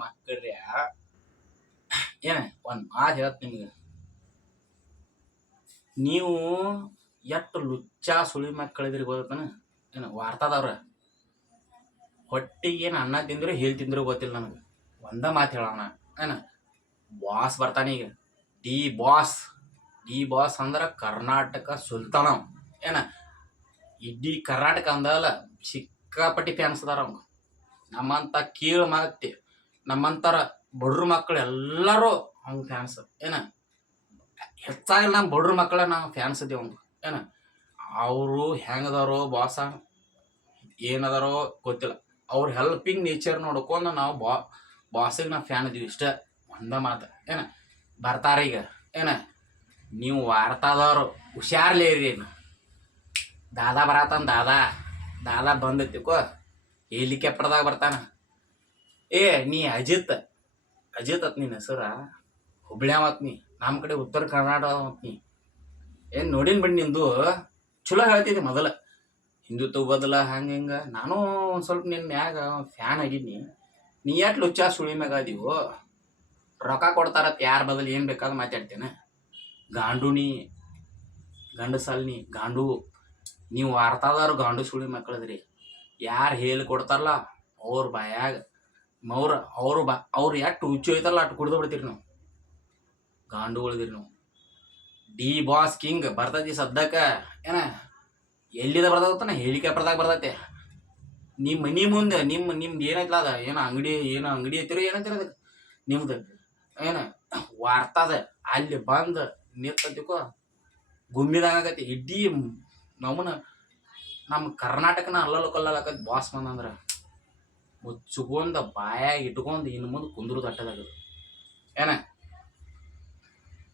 ಮಕ್ಕಳ್ರಿ ಏನ ಒಂದ್ ಮಾತು ಹೇಳತ್ ನಿಮ್ಗೆ, ನೀವು ಎಷ್ಟು ಲುಚ್ಚ ಸುಳಿ ಮಕ್ಕಳಿದ್ರಿ ಗೊತ್ತಾನ? ಏನ ವಾರ್ತಾದವ್ರ ಹೊಟ್ಟಿಗೆ ಏನು ಅನ್ನ ತಿಂದ್ರು ಹೇಳಿ ತಿಂದ್ರು ಗೊತ್ತಿಲ್ಲ ನನಗೆ. ಒಂದ ಮಾತು ಹೇಳೋಣ ಏನ, ಬಾಸ್ ಬರ್ತಾನೆ ಈಗ. ಡಿ ಬಾಸ್ ಅಂದ್ರ ಕರ್ನಾಟಕ ಸುಲ್ತಾನ ಏನ. ಇಡೀ ಕರ್ನಾಟಕ ಅಂದಲ್ಲ ಸಿಕ್ಕಾಪಟ್ಟಿ ಫ್ಯಾನ್ಸ್ ಅದಾರ ಅವಂಗ. ನಮ್ಮಂತ ಕೀಳು ಮಾತಿ ನಮ್ಮಂತರ ಬಡ್ರ ಮಕ್ಕಳು ಎಲ್ಲರೂ ಅವ್ನ ಫ್ಯಾನ್ಸ್ ಏನ. ಹೆಚ್ಚಾಗಿ ನಮ್ಮ ಬಡ್ರ ಮಕ್ಕಳ ನಾವು ಫ್ಯಾನ್ಸ್ ಇದೀವಿ ಅವಂಗ ಏನ. ಅವರು ಹೆಂಗದಾರೋ ಬಾಸ ಏನದಾರೋ ಗೊತ್ತಿಲ್ಲ. ಅವ್ರ ಹೆಲ್ಪಿಂಗ್ ನೇಚರ್ ನೋಡ್ಕೊಂಡು ನಾವು ಬಾಸಿಗೆ ನಾವು ಫ್ಯಾನ್ ಇದೀವಿ ಇಷ್ಟ. ಒಂದ ಮಾತು ಏನ, ಬರ್ತಾರ ಈಗ ಏನ. ನೀವು ವಾರ್ತಾದವ್ರು ಹುಷಾರ್ಲೇರಿ. ದಾದಾ ಬರತಾನ, ದಾದಾ ಬಂದೈತಿಕೋ ಹೆಲಿಕಾಪ್ಟರ್ದಾಗ ಬರ್ತಾನ. ನೀ ಅಜಿತ್ ಅತ್ ನೀನ್ ಹೆಸರ, ಹುಬ್ಳ್ಯಾವತ್ ನೀ, ನಮ್ಮ ಕಡೆ ಉತ್ತರ ಕರ್ನಾಟಕ ಮತ್ ನೀ ಏನ್ ನೋಡಿನ್ ಬಿಡಿ. ನಿಂದು ಚಲೋ ಹೇಳ್ತಿದ್ದೆ ಮೊದಲ ಹಿಂದುತ್ವ ಬದಲ ಹಂಗೆ ಹಿಂಗೆ. ನಾನು ಒಂದು ಸ್ವಲ್ಪ ನಿನ್ನ ಮ್ಯಾಗ ಫ್ಯಾನ್ ಆಗಿದ್ನಿ. ನೀ ಯಾಕೆ ಲುಚ್ಚ ಸುಳಿ ಮ್ಯಾಗ ಅದೀವೋ. ರೊಕ್ಕ ಕೊಡ್ತಾರತ್ ಯಾರ ಬದಲು ಏನು ಬೇಕಾದ್ರೆ ಮಾತಾಡ್ತೇನೆ. ಗಾಂಡು ನೀ ಗಂಡಸಲ್ ನೀ ಗಾಂಡು. ನೀವು ವಾರ್ತಾದವ್ರು ಗಾಂಡು ಸುಳಿ ಮಕ್ಕಳದ್ರಿ. ಯಾರು ಹೇಳಿ ಕೊಡ್ತಾರಲ್ಲ ಅವ್ರ ಬಾಯಾಗ ಅವ್ರು ಎಷ್ಟು ಹುಚ್ಚು ಹೋಯ್ತಾರಲ್ಲ ಅಷ್ಟು ಕುಡ್ದು ಬಿಡ್ತೀರಿ ನಾವು. ಗಾಂಡು ಉಳಿದಿರಿ ನಾವು. ಡಿ ಬಾಸ್ ಕಿಂಗ್ ಬರ್ತೈತಿ ಸದ್ದಕ್ಕ ಏನ. ಎಲ್ಲಿದ ಬರ್ತೈತಾನ ಹೆಲಿಕಾಪ್ಟರ್ದಾಗ ಬರ್ತೈತೆ. ನಿಮ್ಮ ಮನಿ ಮುಂದೆ ನಿಮ್ದು ಏನೈತಲ್ಲ ಅದ ಏನೋ ಅಂಗಡಿ ಐತಿರಿ ಏನಂತೀರ ಅದಕ್ಕೆ ನಿಮ್ದು ಏನ ವಾರ್ತಾದ ಅಲ್ಲಿ ಬಂದು ನಿಂತತಿಕೋ ಗುಮ್ಮಿದಾಗ ಆಗತಿ. ಇಡೀ ನಮ್ಮ ಕರ್ನಾಟಕನ ಅಲ್ಲಲ್ಲ ಕೊಲ್ಲಕತ್ ಬಾಸ್ ಬಂದಂದ್ರ. ಮುಚ್చుಕೊಂಡ ಬಾಯಾಗ ಇಟ್ಕೊಂಡು ಇನ್ನು ಮುಂದೆ ಕುಂದ್ರು ತಟ್ಟದಾಗದು ಏನ.